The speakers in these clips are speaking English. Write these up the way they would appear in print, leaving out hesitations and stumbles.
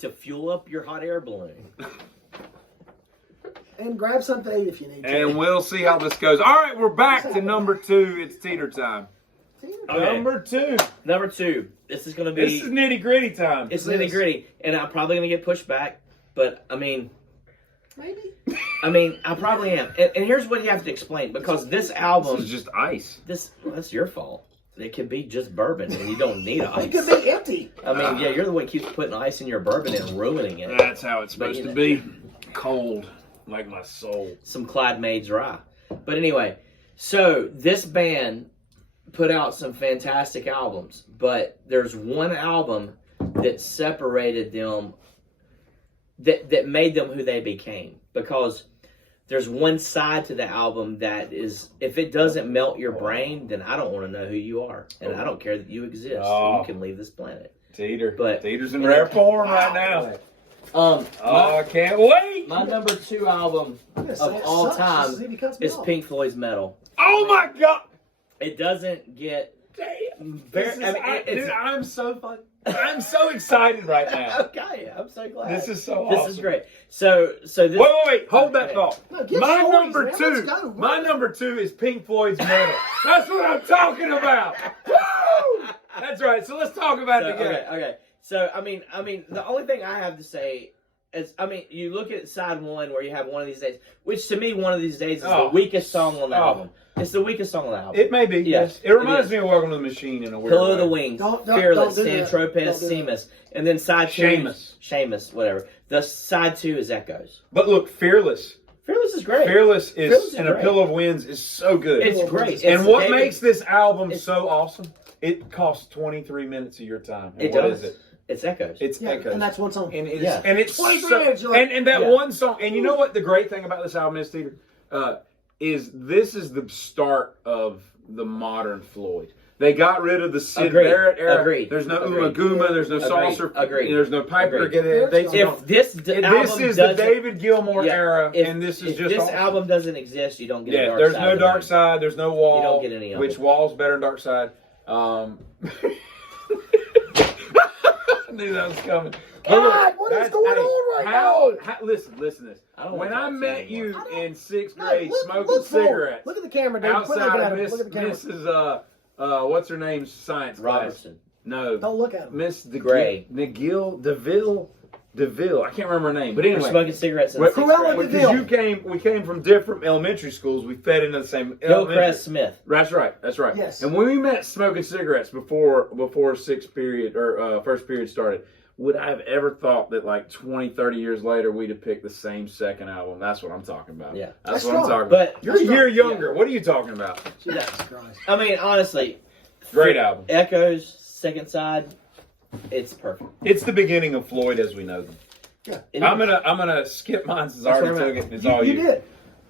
to fuel up your hot air balloon. And grab something to eat if you need to. And we'll see how this goes. All right, we're back to number 2. It's teeter time. Okay. Number 2. Number 2. This is going to be... This is nitty gritty time. It's nitty gritty. And I'm probably going to get pushed back. But, Maybe. I probably am. And here's what you have to explain. Because this album... This is just ice. That's your fault. It could be just bourbon, and you don't need ice. It could be empty. Yeah, you're the one who keeps putting ice in your bourbon and ruining it. That's how it's supposed to be. Cold, like my soul. Some Clyde Maids Rye. But anyway, so this band put out some fantastic albums, but there's one album that separated them, that made them who they became. Because there's one side to the album that is, if it doesn't melt your brain, then I don't want to know who you are. And I don't care that you exist. So you can leave this planet. Teeter. But Teeter's in rare form right now. I can't wait. My number 2 album of all time is Pink Floyd's Metal. Oh my God. It doesn't get... Dude, I'm so fun. I'm so excited right now. Okay, I'm so glad. This is so awesome. This is great. So this... Wait. Hold that thought. No, My stories, number man. 2. Let's go. My number 2 is Pink Floyd's Metal. That's what I'm talking about. Woo! That's right. So let's talk about it together. Okay. So I mean, the only thing I have to say is, you look at side 1 where you have One of These Days, which to me, One of These Days is the weakest song on the album. It's the weakest song on the album. It may be, yes. It reminds me of Welcome to the Machine in a weird way. Pillow of the Wings, Fearless, San Tropez, Seamus. And then side 2, Seamus, whatever. The side 2 is Echoes. But look, Fearless is great. Fearless is and A Pillow of Winds is so good. It's great. And what makes this album so awesome? It costs 23 minutes of your time. And what is it? It's Echoes. It's Echoes. And that's one song. And it's 23 minutes. And that one song. And you know what the great thing about this album is, Teeter? This is the start of the modern Floyd. They got rid of the Sid Barrett era. There's no Uma Guma. There's no saucer. There's no Piper. If this is the David Gilmour era, and this is just this album doesn't exist, you don't get a Dark there's Side. no Dark Side. There's no Wall. You don't get any of which it. Wall's better than Dark Side? I knew that was coming. God, what is going on right now? Listen to this. When I met you in 6th grade, smoking look forward. cigarettes. Look at the camera, dude. Outside of Mrs. What's her name? Science Robertson. class. No. Don't look at him. Miss Gray. DeVille. I can't remember her name. But anyway. We're smoking cigarettes in the 6th grade. Because we came from different elementary schools. We fed into the same Hillcrest Smith. That's right. Yes. And when we met smoking cigarettes before 6th period or first period started, would I have ever thought that like 20, 30 years later we'd have picked the same second album? That's what I'm talking about. Yeah. That's what I'm talking about. But you're a year younger. Yeah. What are you talking about? Jesus Christ. I mean, honestly. Great album. Echoes, second side, it's perfect. It's the beginning of Floyd as we know them. Yeah. I'm gonna skip mine since I already took it. It's all you did.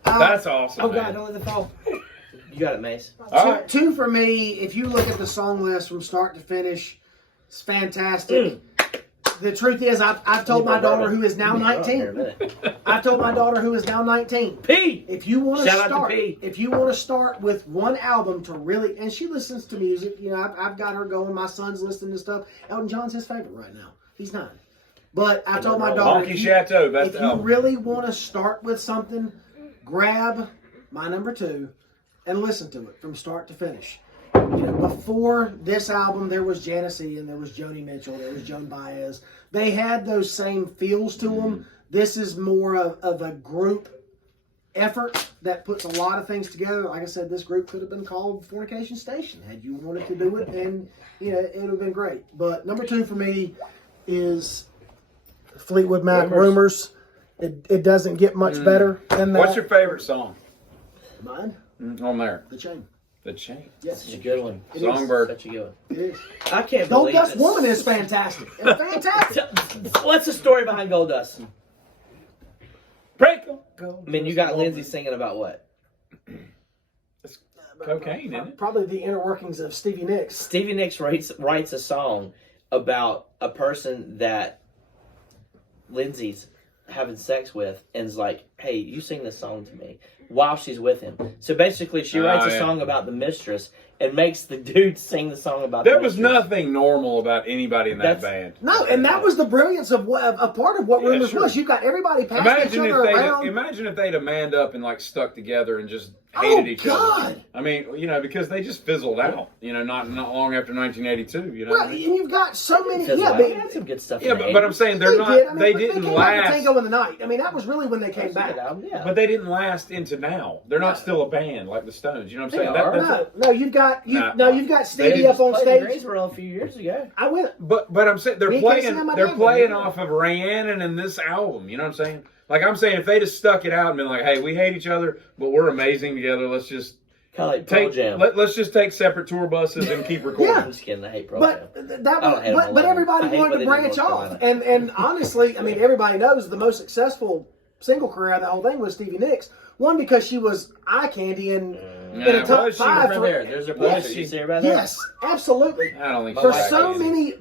That's awesome. Oh God, don't let it fall. You got it, Mace. Two for me. If you look at the song list from start to finish, it's fantastic. The truth is, I've told my daughter who is now 19. I've told my daughter who is now 19. P. If you want to start with one album to really, and she listens to music. You know, I've got her going. My son's listening to stuff. Elton John's his favorite right now. He's 9. But I told my daughter, if you really want to start with something, grab my number 2 and listen to it from start to finish. You know, before this album, there was Janessie and there was Joni Mitchell, there was Joan Baez. They had those same feels to them. This is more of a group effort that puts a lot of things together. Like I said, this group could have been called Fornication Station had you wanted to do it, and you know, it would have been great. But number 2 for me is Fleetwood Mac Rumors. It doesn't get much better than that. What's your favorite song? Mine? On there. The Chain. The Chain. Yes. It's a good one. Songbird. Such a good one. It is. I can't Gold believe Dust this. Woman is fantastic. It's fantastic. What's the story behind Gold Dust? Break. I mean, you got Lindsay singing about what? It's cocaine, isn't it? Probably the inner workings of Stevie Nicks. Stevie Nicks writes a song about a person that Lindsay's having sex with and is like, hey, you sing this song to me while she's with him. So basically she writes a song about the mistress and makes the dude sing the song about. There was nothing normal about anybody in that band. No, and that was the brilliance of what a part of what Rumors was. You got everybody passing each other around. Imagine if they'd have manned up and like stuck together and just hated each other. I mean, because they just fizzled out. Not long after 1982. Well, and you've got so many. They had some good stuff. Yeah, but I'm saying they didn't last. Tango in the Night. I mean, that was really when they came back. Yeah. But they didn't last into now. They're not still a band like the Stones. You know what I'm saying? No, you've got Stevie up on stage. Greensboro a few years ago. I went. But I'm saying they're playing off of Rhiannon and this album. You know what I'm saying? Like I'm saying, if they just stuck it out and been like, "Hey, we hate each other, but we're amazing together. Let's just let's just take separate tour buses and keep recording." I'm just kidding. I hate Pearl Jam. But everybody wanted to branch off, and honestly, I mean, everybody knows the most successful single career of the whole thing was Stevie Nicks. One, because she was eye candy in a top 5. There's a poster. You see her right there? Yes, absolutely. I don't think for so many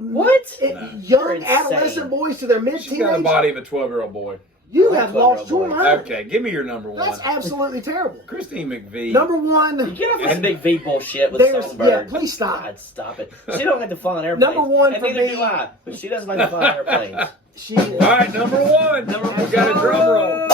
young adolescent boys to their mid-teenage. She's got the body of a 12-year-old boy. You have lost your mind. Okay, give me your number one. That's absolutely terrible. Christine McVie. Number one. You get off this McVie bullshit with Songbird. Yeah, please stop. God, stop it. She don't like to fly on airplanes. Number one and for neither me. do I. But she doesn't like to fly on airplanes. All right, number one. We got a drum roll.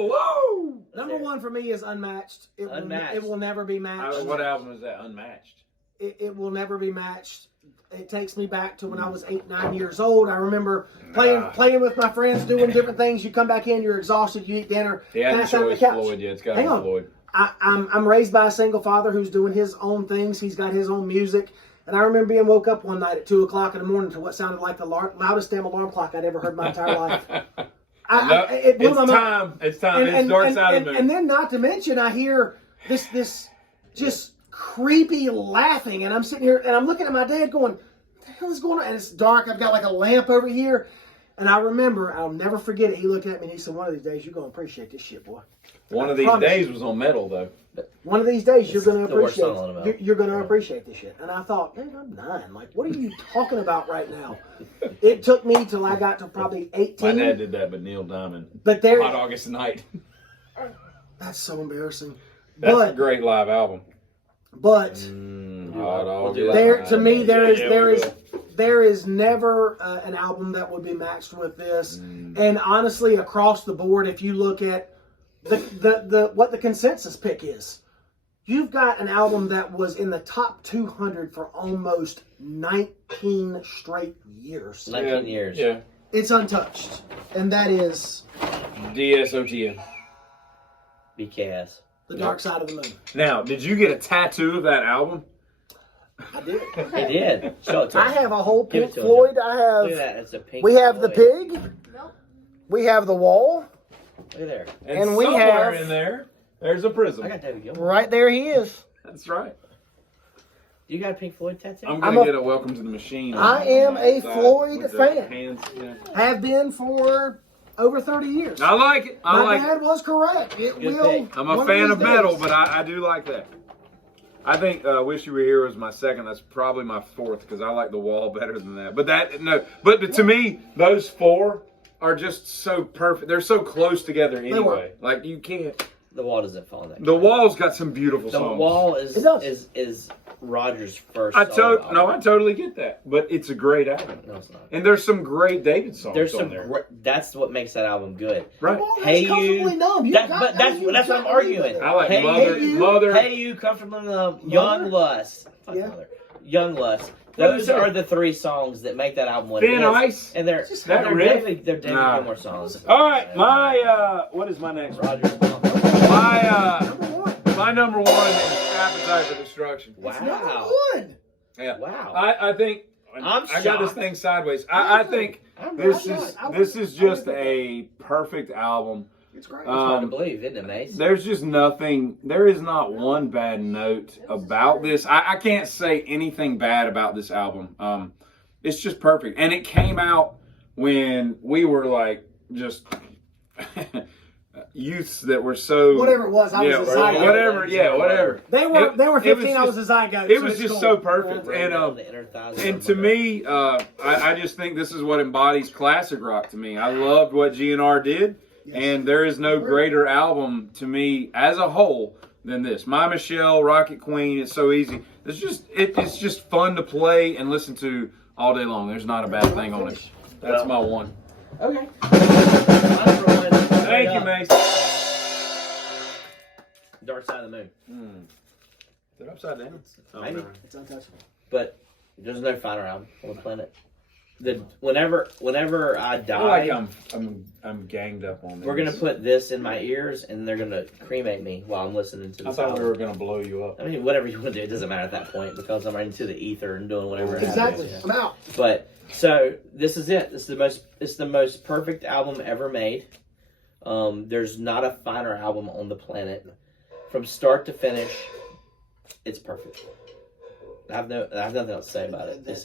Oh, number one for me is Unmatched. It will never be matched. What album is that? Unmatched. It will never be matched. It takes me back to when I was 8, 9 years old. I remember playing with my friends, doing different things. You come back in, you're exhausted, you eat dinner, pass out on the couch. Floyd, yeah, it's got to be Floyd. I'm raised by a single father who's doing his own things. He's got his own music. And I remember being woke up one night at 2 o'clock in the morning to what sounded like the loudest damn alarm clock I'd ever heard in my entire life. It blew my mind. It's time. It's Dark Side of the Moon. And then, not to mention, I hear this just creepy laughing, and I'm sitting here and I'm looking at my dad going, "What the hell is going on?" And it's dark. I've got like a lamp over here, and I remember, I'll never forget it. He looked at me and he said, "One of these days you're gonna appreciate this shit, boy." One of these days was on metal, though. One of these days you're gonna appreciate. You're gonna appreciate this shit. And I thought, man, I'm 9. Like, what are you talking about right now? It took me till I got to probably 18. My dad did that, but Neil Diamond. But there, Hot August Night. That's so embarrassing. That's a great live album. But there, to me, there is never an album that would be matched with this. And honestly, across the board, if you look at the what the consensus pick is, you've got an album that was in the top 200 for almost 19 straight years. 19 years. Yeah. It's untouched, and that is DSOTM. BKS. The Dark Side of the Moon. Now, did you get a tattoo of that album? I did. He did. Show it to him. I have a whole Pink Floyd. Look at that. It's a Pink We have Floyd. the pig. Nope. We have the wall. Look at there. And we have in there's a prism. I got David Gilmour. Right there he is. That's right. You got a Pink Floyd tattoo? I'm going to get a Welcome to the Machine. I am a Floyd fan. Hands, yeah. Have been for over 30 years. I like it. My dad was correct. I'm a fan of metal, but I do like that. I think Wish You Were Here was my second. That's probably my fourth because I like The Wall better than that. But to me, those 4 are just so perfect. They're so close together anyway. Like you can't. The Wall doesn't fall in that. The Wall's got some beautiful songs. The Wall is Roger's first. I totally get that, but it's a great album. No, it's not. And there's some great David songs. There's some. That's what makes that album good. Right. Hey You. That's what I'm arguing. I like Mother. Hey You, Comfortable Numb, Young Lust. Young Lust. Those are the 3 songs that make that album what it is. Ice. And they're David Gilmour songs. All right, what is my next one? Roger's my number 1 is Appetite for Destruction. Wow. Yeah. Wow. I think I got this thing sideways. I think this is just a perfect album. It's great. It's hard to believe, isn't it, Mace? There's just nothing. There is not one bad note about this. I can't say anything bad about this album. It's just perfect, and it came out when we were like just youths that were so whatever it was. I was a zygote. Whatever. They were 15. I was a zygote. It was just so perfect, and to me, I just think this is what embodies classic rock to me. I loved what GNR did. And there is no greater album to me as a whole than this. My Michelle, Rocket Queen, it's so easy. It's just fun to play and listen to all day long. There's not a bad thing on it. That's my one. Okay. Thank you, Mace. Dark Side of the Moon. Is it upside down? Maybe. It's untouchable. But there's no finer album on the planet. Whenever I die, I feel like I'm ganged up on this. we're gonna put this in my ears, and they're gonna cremate me while I'm listening to this. I thought album. we were gonna blow you up. I mean, whatever you want to do, it doesn't matter at that point because I'm right into the ether and doing whatever. Exactly. Happens, I'm out. But so this is it. It's the most perfect album ever made. There's not a finer album on the planet, from start to finish. It's perfect. I have nothing else to say about it. There's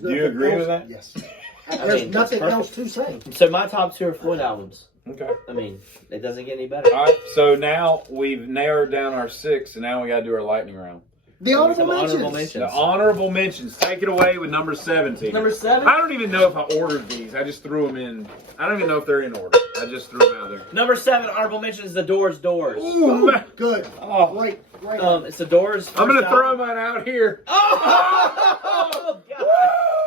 Do you agree with that? Yes. There's nothing else to say. So my top 2 are Floyd albums. Okay. I mean, it doesn't get any better. All right. So now we've narrowed down our 6, and now we got to do our lightning round. The honorable Honorable mentions. The honorable mentions. Take it away with number 17. Number 7. I don't even know if I ordered these. I just threw them in. I don't even know if they're in order. I just threw them out there. Number 7 honorable mentions. The Doors. Ooh, Good. Oh. Great. It's the Doors. I'm going to throw album. mine out here. Oh God,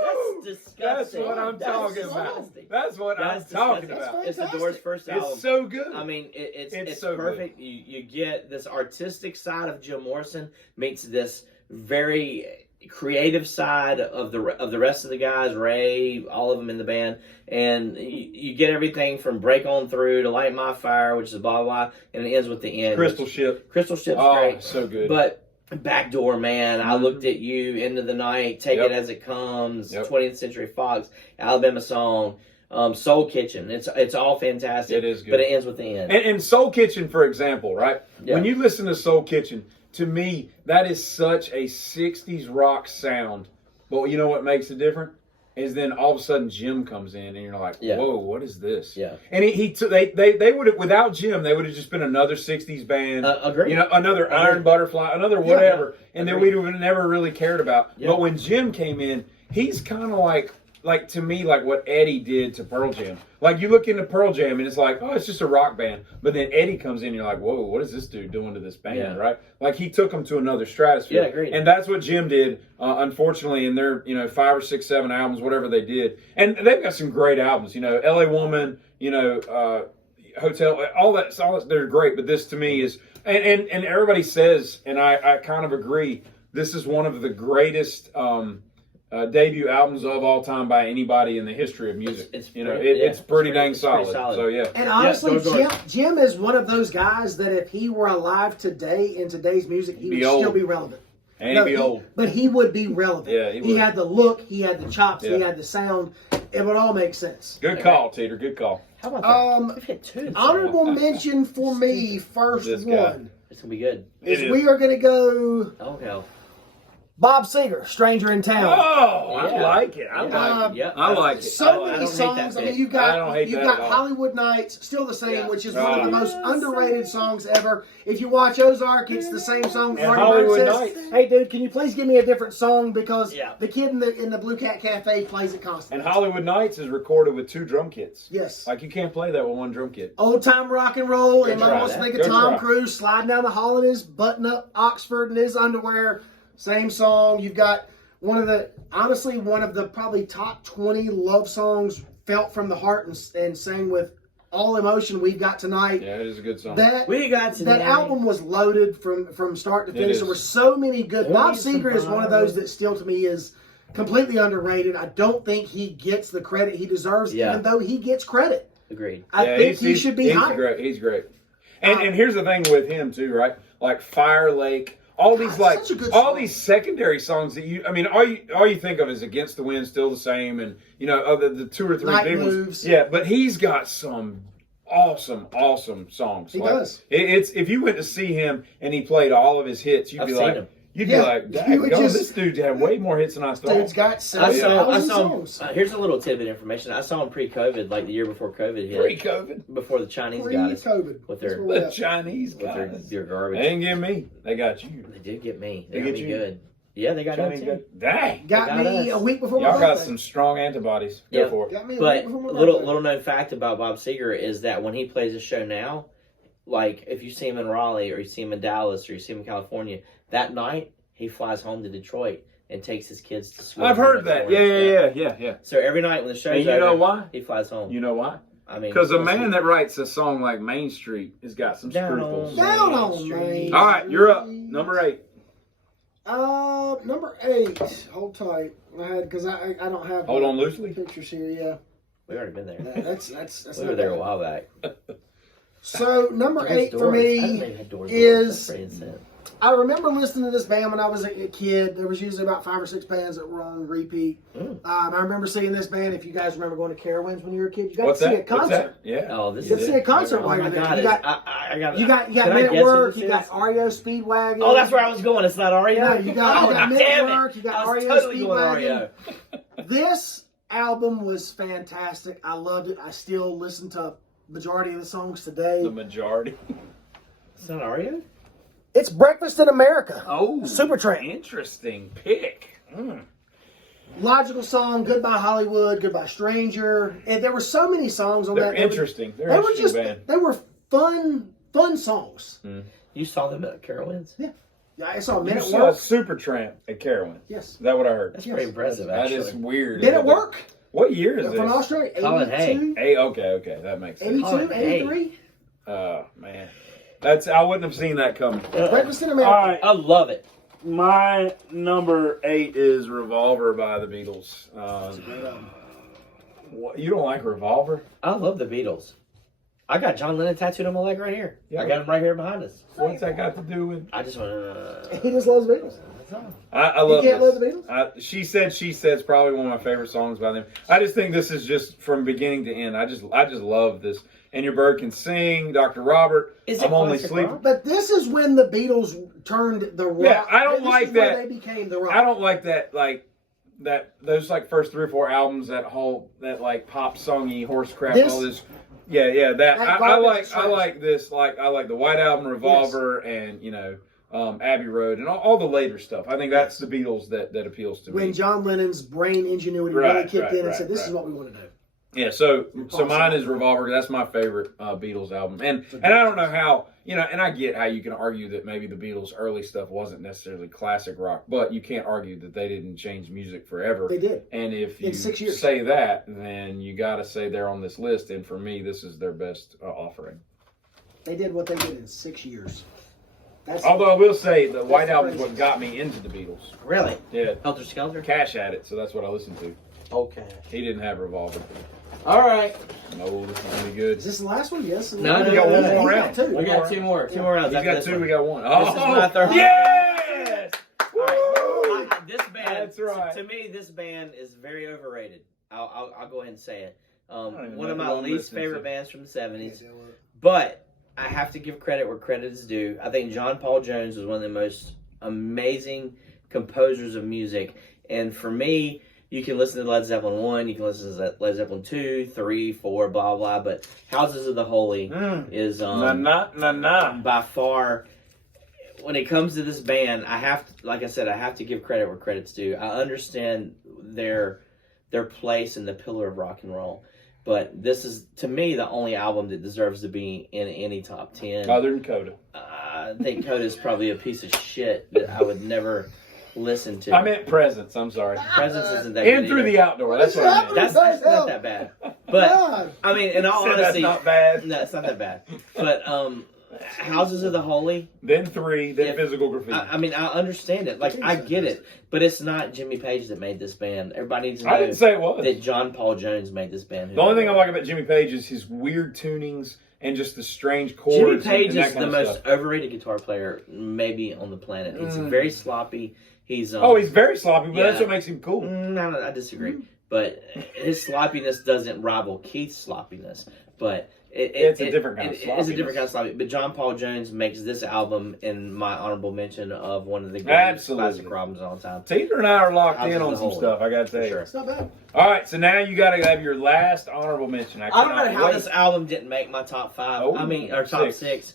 that's disgusting. That's what I'm talking about. That's what I'm talking about. It's the Doors' first album. It's so good. I mean, it's so perfect. You get this artistic side of Jim Morrison meets this very creative side of the rest of the guys, Ray, all of them in the band, and you get everything from Break On Through to Light My Fire, which is blah blah, and it ends with the end. Crystal Ship. Crystal Ship's great. So good. But Backdoor Man, I Looked at You, Into the Night, Take It As It Comes, 20th Century Fox, Alabama Song, Soul Kitchen. It's all fantastic. It is good. But it ends with the end. And Soul Kitchen, for example, right? Yeah. When you listen to Soul Kitchen, to me, that is such a 60s rock sound. But you know what makes it different? Is then all of a sudden Jim comes in and you're like, whoa, what is this? Yeah. And they would have, without Jim, they would have just been another 60s band. Agreed. You know, another Agreed. Iron Butterfly, another whatever. Yeah. And then we'd have never really cared about. Yeah. But when Jim came in, he's kind of like to me, like what Eddie did to Pearl Jam. Like you look into Pearl Jam and it's like, oh, it's just a rock band. But then Eddie comes in and you're like, whoa, what is this dude doing to this band, right? Like he took them to another stratosphere. Yeah, agreed. And that's what Jim did, unfortunately, in their 5 or 6, 7 albums, whatever they did. And they've got some great albums, LA Woman, Hotel, all that, they're great. But this to me is, and everybody says, and I kind of agree, this is one of the greatest debut albums of all time by anybody in the history of music. It's pretty dang solid. So yeah. And honestly, Jim is one of those guys that if he were alive today in today's music, he would still be relevant. And he'd be old. But he would be relevant. Yeah, he had the look, he had the chops, he had the sound. It would all make sense. Good call, Teeter. Good call. How about that? Hit 2. Honorable mention for me, first This one. guy. It's gonna be good. We are gonna go Okay. Bob Seger, Stranger in Town. Oh, I like it. I like it. So many songs. I mean, you've got Hollywood Nights, still the same, which is one of the most underrated songs ever. If you watch Ozark, it's the same song. Hollywood Nights. Hey, dude, can you please give me a different song because the kid in the Blue Cat Cafe plays it constantly. And Hollywood Nights is recorded with 2 drum kits. Yes. Like you can't play that with 1 drum kit. Old time rock and roll. And I also think of Tom Cruise sliding down the hall in his button up Oxford in his underwear. Same song. You've got one of the probably top 20 love songs felt from the heart and sang with all emotion. We've Got Tonight. Yeah, it is a good song. That album was loaded from start to finish. There were so many good. Bob Seger is one of those that still to me is completely underrated. I don't think he gets the credit he deserves, even though he gets credit. Agreed. I think he should be higher. He's great. And here's the thing with him too, right? Like Fire Lake. All these these secondary songs that all you think of is Against the Wind, Still the Same, and the 2 or 3 Night big Moves. ones. Yeah, but he's got some awesome songs. He does. If you went to see him and he played all of his hits, you'd be like, this dude had way more hits than I thought. Dude's got 7,000 songs. Here's a little tidbit information. I saw him pre-COVID, like the year before COVID hit. Pre-COVID? Before the Chinese got us. With their Chinese got us. Their garbage. They didn't get me. They got you. They did get me. They got me you. good. Yeah, they got me too. Dang. Got me a week before my birthday. Y'all got birthday. some strong antibodies. Go for it. Got me a but week before my little birthday. known fact about Bob Seger is that when he plays a show now, like if you see him in Raleigh or you see him in Dallas or you see him in California, that night he flies home to Detroit and takes his kids to school. I've heard that. Yeah. So every night when the show's and you know why? He flies home. You know why? I mean, because a man that writes a song like Main Street has got some scruples. Down on Main. All right, you're up. Number 8. Number 8. Hold tight, because I don't have. Hold on loosely. Pictures here, yeah. We've already been there. That's we were there a while back. So number 8 for me is. I remember listening to this band when I was a kid. There was usually about 5 or 6 bands that were on repeat. I remember seeing this band. If you guys remember going to Carowinds when you were a kid, you got to see a concert. Yeah. Oh, this you got to see a concert while you're there. You got Men at Work. You got REO Speedwagon. Oh, that's where I was going. It's not REO. No, you got Men at Work. You got REO Speedwagon. This album was fantastic. I loved it. I still listen to majority of the songs today. The majority. It's not REO. It's Breakfast in America. Oh, Supertramp. Interesting pick. Logical song, Goodbye Hollywood, Goodbye Stranger, and there were so many songs on that. Interesting. They were just they were fun songs. You saw them at Carowinds? Yeah, I saw Men at Work. Work. Supertramp at Carowinds. Yes, is that what I heard? That's pretty impressive. Actually, that is weird. Men at Work. What year is this? From Australia. Colin Hay. Hey, okay, that makes sense. 82, 83. Man. I wouldn't have seen that coming. Breakfast in America. All right. I love it. My number 8 is Revolver by the Beatles. You don't like Revolver? I love the Beatles. I got John Lennon tattooed on my leg right here. Yeah. I got him right here behind us. What's that got to do with? I just want to. He just loves the Beatles. I love you can't this. love the Beatles? She Said is probably one of my favorite songs by them. I just think this is just from beginning to end. I just love this. And Your Bird Can Sing, Dr. Robert. I'm Only Sleeping. But this is when the Beatles turned the rock. Yeah, I don't like that. They became the rock. I don't like that. Those first 3 or 4 albums. That pop songy horse crap. All this. Yeah. That I like this. I like the White Album, Revolver, and Abbey Road, and all the later stuff. I think that's the Beatles that appeals to me. When John Lennon's brain ingenuity really kicked in and said, "This is what we want to do." Yeah, so mine is Revolver. That's my favorite Beatles album, and I don't know how and I get how you can argue that maybe the Beatles' early stuff wasn't necessarily classic rock, but you can't argue that they didn't change music forever. They did, and if you in 6 years. Say that, then you got to say they're on this list. And for me, this is their best offering. They did what they did in 6 years. Although I will say the White Album is what got me into the Beatles. Really? Yeah. Helter Skelter? Cash had it, so that's what I listened to. Okay. He didn't have Revolver. All right. No, this is going to be good. Is this the last one? Yes. No, we got one more round. We got 2 more. 2 more rounds. You got 2, we got 1. This is my third. Yes! All right. This band, that's right. To me, this band is very overrated. I'll go ahead and say it. One of my least favorite bands from the 70s. But I have to give credit where credit is due. I think John Paul Jones was one of the most amazing composers of music. And for me, you can listen to Led Zeppelin 1, you can listen to Led Zeppelin 2, 3, 4, blah, blah. But Houses of the Holy is by far, when it comes to this band, I have to give credit where credit's due. I understand their place in the pillar of rock and roll. But this is, to me, the only album that deserves to be in any top 10. Other than Coda. I think Coda's probably a piece of shit that I would never listen to. I meant Presence. I'm sorry. Presence isn't that good. And Through the Outdoor. That's what I meant. That's not that bad. But, I mean, in all honesty. That's not bad. No, it's not that bad. But, Houses of the Holy. Then 3, then Physical Graffiti. I mean, I understand it. I get it. But it's not Jimmy Page that made this band. Everybody needs to know I didn't say it was. that John Paul Jones made this band. The only thing I like about Jimmy Page is his weird tunings and just the strange chords. Jimmy Page is the most overrated guitar player maybe on the planet. He's very sloppy. He's very sloppy, but that's what makes him cool. No, I disagree. But his sloppiness doesn't rival Keith's sloppiness. But it's a different kind of sloppiness. It's a different kind of sloppy. But John Paul Jones makes this album in my honorable mention of one of the greatest classic albums of all time. Teeter and I are locked in on some stuff, I got to tell you. Sure. It's not bad. All right, so now you got to have your last honorable mention. I don't know how this album didn't make my top 5. Or top 6.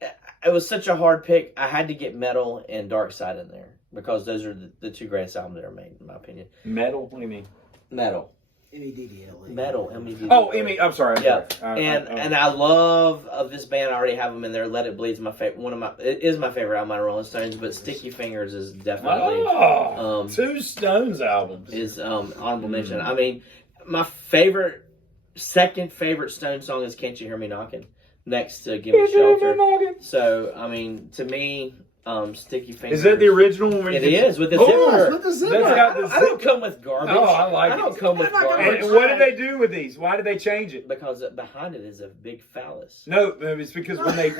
It was such a hard pick. I had to get Metal and Dark Side in there because those are the 2 greatest albums ever made, in my opinion. Metal? What do you mean? Metal. M-E-D-D-L-E. Metal, M-E-D-D-L-E. Oh, I'm sorry. Yeah, and I love of this band. I already have them in there. Let It Bleed's my favorite. It is my favorite album by Rolling Stones, but Sticky Fingers is definitely two Stones albums. Is honorable mention. I mean, my second favorite Stone song is "Can't You Hear Me Knocking," next to "Give Me Shelter." So, I mean, to me, Sticky Fingers. Is that the original one? It is with the zipper. With the zipper. I don't come with garbage. Oh, I like it. I don't come with garbage. And what did they do with these? Why did they change it? Because behind it is a big phallus. No, it's because when they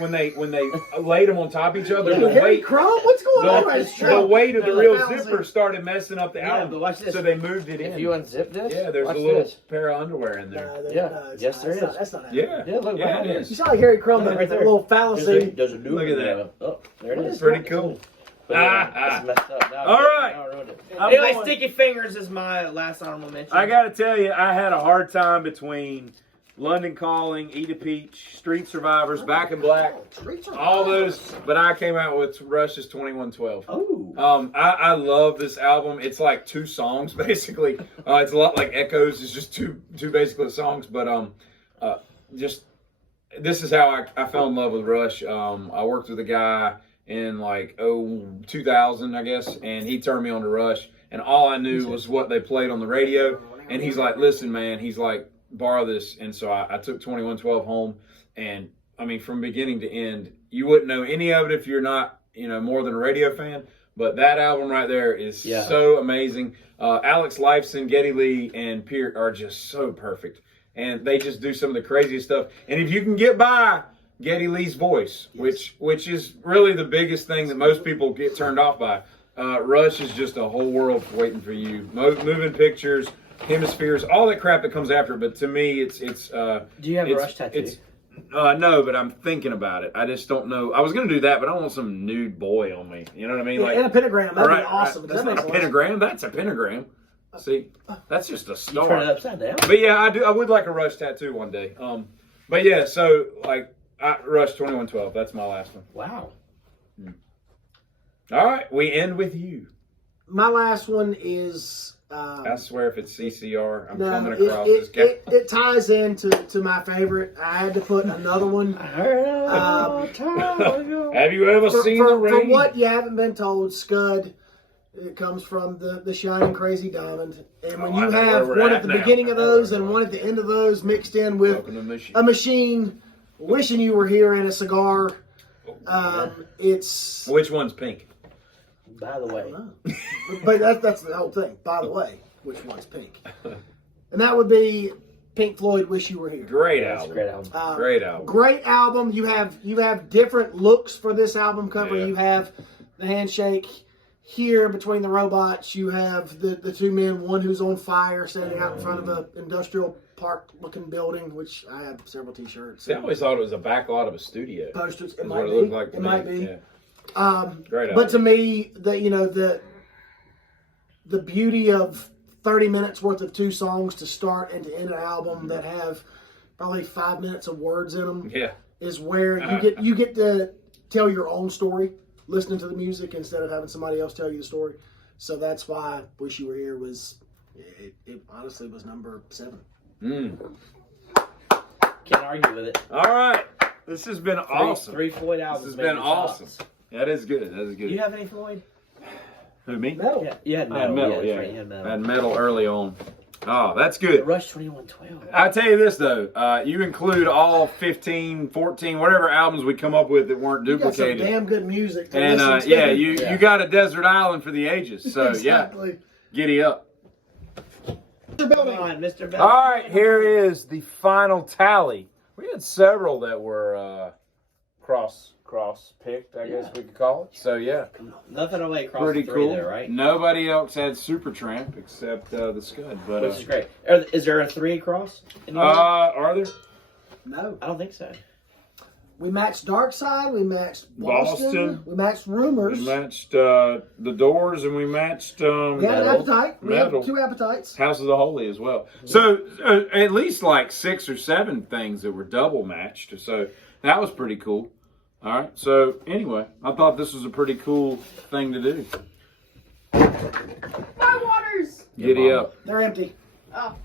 laid them on top of each other, What's going on right the weight of the real zipper started messing up the album. But watch this. So they moved it in. If you unzip this, there's a little pair of underwear in there. Yes, there is. That's not Yeah, look behind it it. is. You saw like Harry Crumb with a little fallacy. There's a new Look at that. Oh, there it is. Pretty cool. That's messed up. Now, All right. now I ruined it. Anyway, Sticky Fingers is my last honorable mention. I got to tell you, I had a hard time between London Calling, Eat a Peach, Street Survivors, Back in Black, all those. But I came out with Rush's 2112. Oh. I love this album. It's like two songs basically. It's a lot like Echoes. It's just two basically songs. But just this is how I fell in love with Rush. I worked with a guy in like 2000, I guess, and he turned me on to Rush, and all I knew was what they played on the radio. And he's like, "Listen, man," he's like, "borrow this." And so I took 2112 home, and I mean, from beginning to end, you wouldn't know any of it if you're not, more than a radio fan. But that album right there is so amazing. Alex Lifeson, Geddy Lee, and Peart are just so perfect, and they just do some of the craziest stuff. And if you can get by Geddy Lee's voice, which is really the biggest thing that most people get turned off by. Rush is just a whole world waiting for you. Moving pictures, hemispheres, all that crap that comes after it. But to me, it's. Do you have a Rush tattoo? No, but I'm thinking about it. I just don't know. I was going to do that, but I don't want some nude boy on me. You know what I mean? Yeah, and a pentagram. That'd be awesome. That's not a pentagram. That's a pentagram. See, that's just a star. You turn it upside down. But yeah, I would like a Rush tattoo one day. But yeah, so like. Rush 2112. That's my last one. Wow. All right, we end with you. My last one is. I swear, if it's CCR, I'm coming across this guy. It ties into my favorite. I had to put another one. Have you ever seen the rain? For what you haven't been told, Scud. It comes from the Shining Crazy Diamond. And when you have one at the beginning of those and one at the end of those mixed in with a machine. Wishing you were here in a cigar. It's which one's pink? By the way, but that's the whole thing. By the way, which one's pink? And that would be Pink Floyd. Wish You Were Here. Great album. Great album. Great album. You have different looks for this album cover. Yeah. You have the handshake here between the robots. You have the two men, one who's on fire, standing out in front of an industrial park-looking building, which I have several T-shirts. See, I always thought it was a backlot of a studio. Posters. It might be. It looked like it might be. Yeah. Great. But to me, the beauty of 30 minutes worth of two songs to start and to end an album that have probably 5 minutes of words in them. Yeah. Is where you get to tell your own story, listening to the music instead of having somebody else tell you the story. So that's why "Wish You Were Here" it honestly was number 7. Can't argue with it. All right. This has been awesome. Three Floyd albums. This has been awesome. That is good. That is good. Do you have any Floyd? Who, me? Metal. Yeah, you had Metal. I had Metal, yeah. Right, you had Metal. I had Metal early on. Oh, that's good. Rush 2112. I tell you this, though. You include all 15, 14, whatever albums we come up with that weren't duplicated. You got some damn good music. And, you got a desert island for the ages. So, exactly. Giddy up. Mr. Bell. All right, here is the final tally. We had several that were cross picked, I guess we could call it. So yeah, nothing away across pretty the three cool. there, right? Nobody else had Supertramp except the Scud, but which is great. Is there a 3 across? Are there? No, I don't think so. We matched Dark Side. We matched Boston. We matched Rumors. We matched The Doors, and we matched we had an Appetite. We had 2 Appetites. House of the Holy as well. So at least like 6 or 7 things that were double matched. So that was pretty cool. All right. So anyway, I thought this was a pretty cool thing to do. My waters. Giddy up. They're empty. Oh.